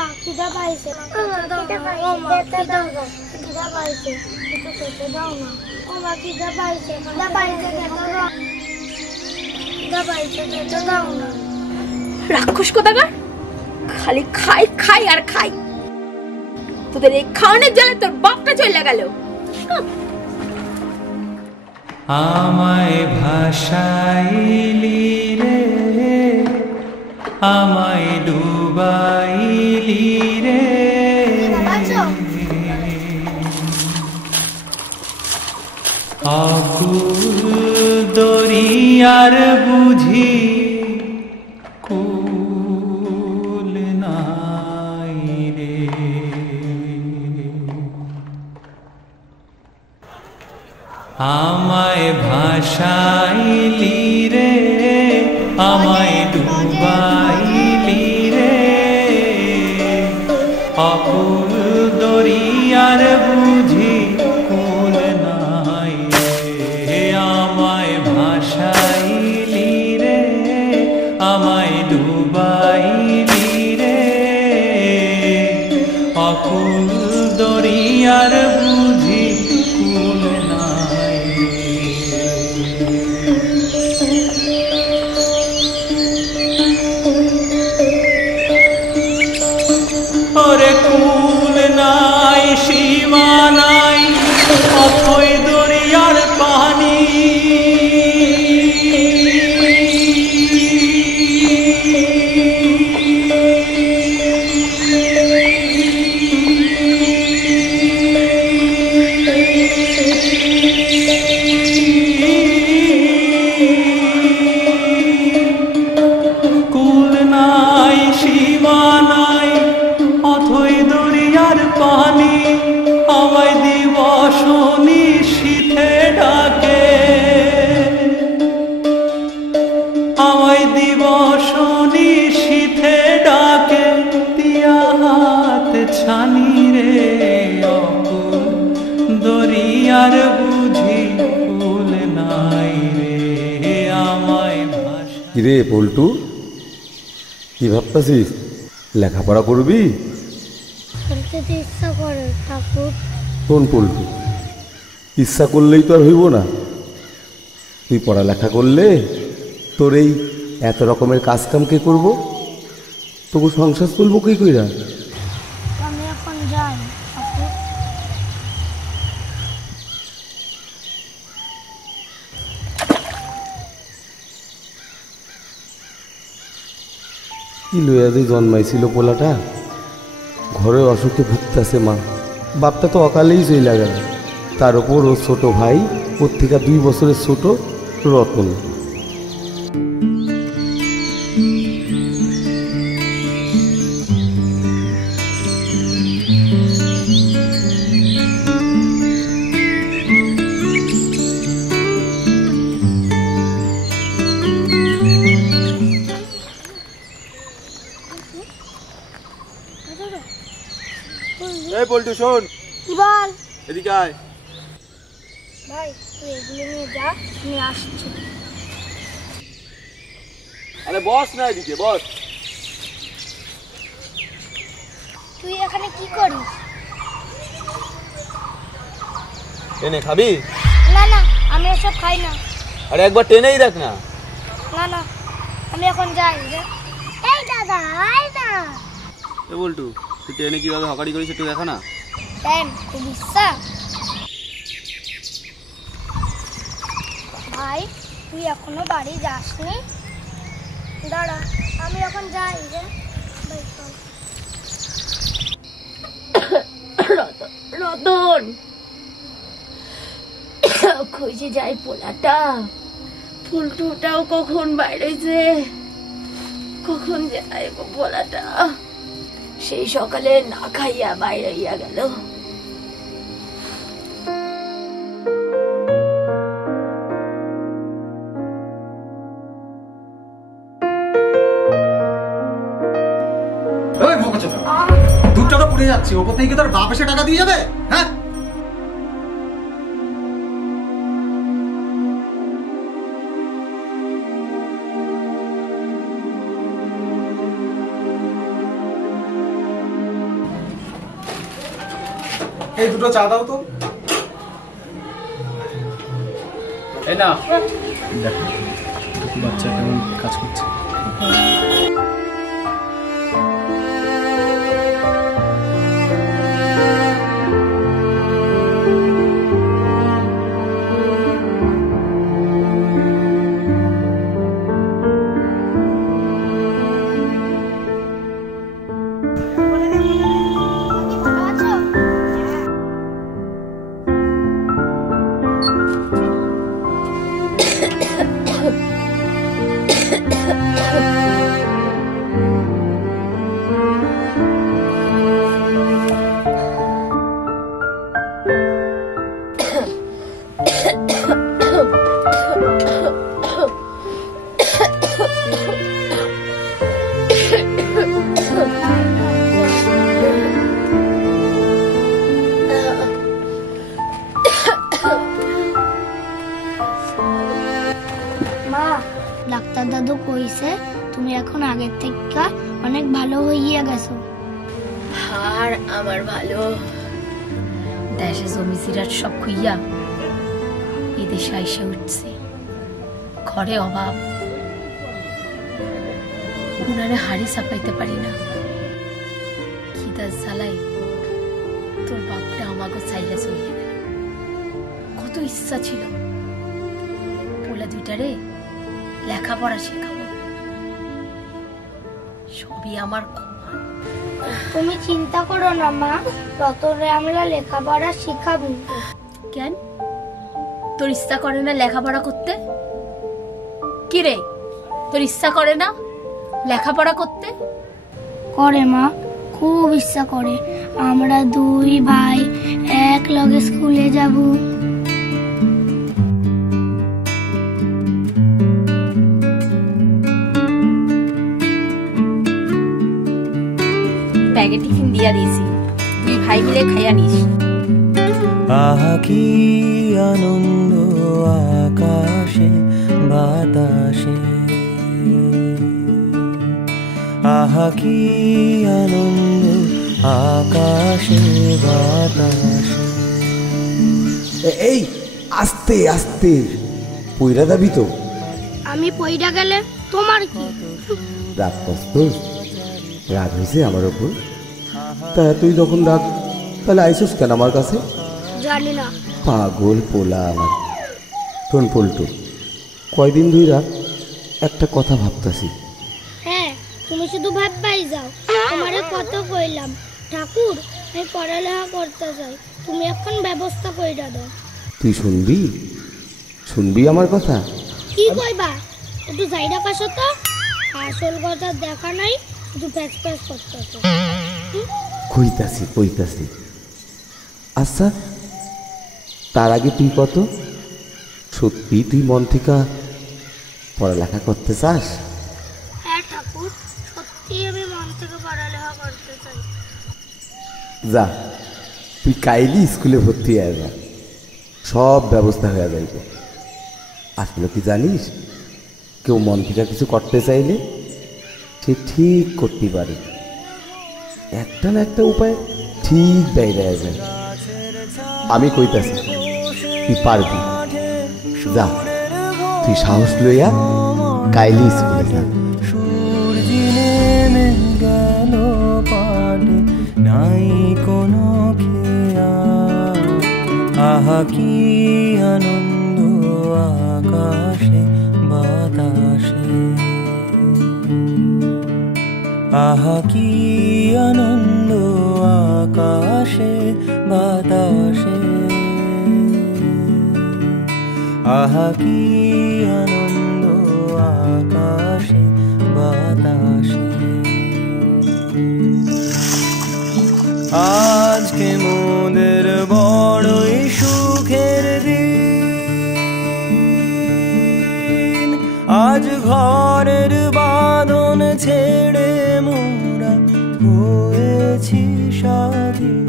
মা খিদা পাইছে, খিদা পাইছে, একটু খেতে দাও না। ও মা খিদা পাইছে, খিদা পাইছে, খিদা পাইছে, খেতে দাও না। রাক্ষস কোথাকার, খালি খাই খাই আর খাই। তোদের এই খাওয়ানোর জ্বালায় তোর বাপটা চলে গেল। আমায় ভাসাইলি রে, আমায় ডুবাইলি রে, আকুল দরিয়ার বুঝি কুল নাই রে। আমায় ভাসাইলি রে, আমায় ডুবাইলি রে, অকুল দরিয়ার বুঝি কুল নাই রে। আমায় ভাসাইলি রে, আমায় ডুবাইলি রে, অকুল দরিয়ার বুঝি কুল নাই। ওরে কুল নাই, সীমা নাই, অথই দরিয়ার পানি। কুল নাই, সীমা নাই, অথই দরিয়ার পানি। আমায় দিবস নিশীথে ডাকে, আমায় দিবস নিশীথে ডাকে, দিয়া হাত ছানি রে, অকুল দরিয়ার বুঝি কুল নাই রে। আমায় ভাষা কিরে পল্টু, কি ভাবতাছিস? লেখাপড়া করবি? পড়তে তো ইচ্ছা করে ঠাকুর। কোন পল্টু? ইচ্ছা করলেই তো আর হইব না। তুই পড়ালেখা করলে তোর এই এত রকমের কাজ কাম কে করবো? তবু সংসার চলবো কি কইরা? আমি এখন যাই ঠাকুর। কি লইয়া যে জন্মাইছিল পোলাটা, ঘরে অসুখে ভুগতেছে মা। বাপটা তো অকালেই চইলা গেল। তার ওপর ওর ছোট ভাই, ওর থেকে 2 বছরের ছোট রতন। এই পল্টু শোন, কি বল? এদিকে আয়। ভাই তুই এগুলো নিয়ে যা, আমি আসছি। আরে বস না, এদিকে বস। তুই এখানে কি করিস? এনে খাবি? না না, আমি এসব খাই না। আরে একবার টেনেই দেখ না। না না, আমি এখন যাই রে। এই দাদা আয় না। এ বল্টু, তুই ট্রেনে কিভাবে হকারি করিস একটু দেখা না। ট্রেন খুব ইচ্ছা। ভাই তুই এখনো বাড়ি যাসনি? দাঁড়া, আমি এখন যাই রে। রতন, খুঁজে যাই পোলাটা। ফুলটুটাও কখন বাইরেছে, কখন যায় পোলাটা? সেই সকালে না খাইয়া বাইরে গেল। দুধটা তো পুড়ে যাচ্ছে, ওপর থেকে তোর বাপ এসে টাকা দিয়ে যাবে? হ্যাঁ, এই দুটো চা দাও তো। এই না দেখো বাচ্চা কেমন কাজ করছে। মা, ডাক্তার দাদু কইছে তুমি এখন আগের থেকে অনেক ভালো হইয়া গেছো। আর আমার ভালো দেশে জমি সিরাট সব খুইয়া এদেশে আইসে উঠছে। ঘরে অভাব, উনারে হাড়ি চাপাইতে পারি না। খিদার জ্বালাই তোর বাপটা আমাকে চাইলে চলে গেল। কত ইচ্ছা ছিল পোলা দুইটারে লেখাপড়া শেখাবো, সবই আমার ক্ষমা। তুমি চিন্তা করো না মা, রতনে আমরা লেখাপড়া শিখাবো। কেন তোর ইচ্ছা করে না লেখাপড়া করতে? কি রে, তোর ইচ্ছা করে না লেখাপড়া করতে? করে মা, খুব ইচ্ছা করে। আমরা দুই ভাই এক লগে স্কুলে যাব। ব্যাগে টিফিন দিয়া দিয়েছি, দুই ভাই মিলে খাইয়া নিস। আহা কি আনন্দ আকাশে বাতাসে, আহা কি আনন্দ আকাশে বাতাসে। এই আস্তে আস্তে পইরা যাবি তো? আমি পইরা গেলে তোমার কি? রাগ কষ্ট রাগ হয়েছে আমার ওপর? তা তুই যখন রাগ তাহলে আইসোস কেন আমার কাছে? জানি না। পাগল পোলা আমার। শোন পল্টু, কয়দিন ধইরা একটা কথা ভাবতাছি। হ্যাঁ, তুমি শুধু ভাববাই যাও। তোমারে কত কইলাম ঠাকুর আমি পড়ালেখা করতে চাই, তুমি এখন ব্যবস্থা কইরা দাও। তুই শুনবি? শুনবি আমার কথা? কি কইবা? একটু যাইরা পাশো তো। আসল কথা দেখা নাই, শুধু প্যাচ প্যাচ করতেছো। কইতাছি কইতাছি। আচ্ছা, তার আগে তুই কত সত্যি তুই মন থেকে পড়ালেখা করতে চাস? হ্যাঁ ঠাকুর, সত্যি আমি মন থেকে পড়ালেখা করতে চাই। যা, তুই কাইলি স্কুলে ভর্তি হয়ে যা, সব ব্যবস্থা হয়ে যাইবে। আসলে কি জানিস, কেউ মন থেকে কিছু করতে চাইলে সে ঠিক করতে পারে, একটা না একটা উপায় ঠিক বাইরে যায়। আমি কইতাছি তুই পারবি। যা, তুই সাহস লইয়া কাইলি স্কুলে যা। সূর্যি নেমে গেল পাটে, নাই কোনো খেয়া। আহা কি আনন্দ আকাশে বাতাসে, আহা কি আনন্দ আকাশে বাতাসে, আহা কি আনন্দ আকাশে বাতাসে। আজকে মোদের বড়ই সুখের দিন, আজ ঘরের বাঁধন ছেড়ে মোরা হয়েছি স্বাধীন।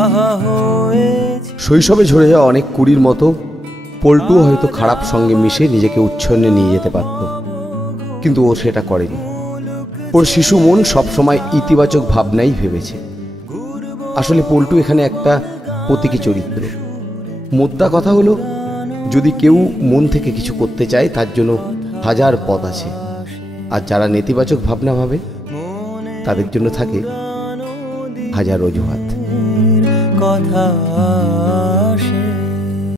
আহা হয়েছি। শৈশবে ঝরে যাওয়া অনেক কুড়ির মতো পল্টু হয়তো খারাপ সঙ্গে মিশে নিজেকে উচ্ছন্নে নিয়ে যেতে পারত, কিন্তু ও সেটা করেনি। ওর শিশু মন সবসময় ইতিবাচক ভাবনাই ভেবেছে। আসলে পল্টু এখানে একটা প্রতীকী চরিত্র। মোদ্দা কথা হলো, যদি কেউ মন থেকে কিছু করতে চায় তার জন্য হাজার পথ আছে, আর যারা নেতিবাচক ভাবনা ভাবে তাদের জন্য থাকে হাজার অজুহাত। কথা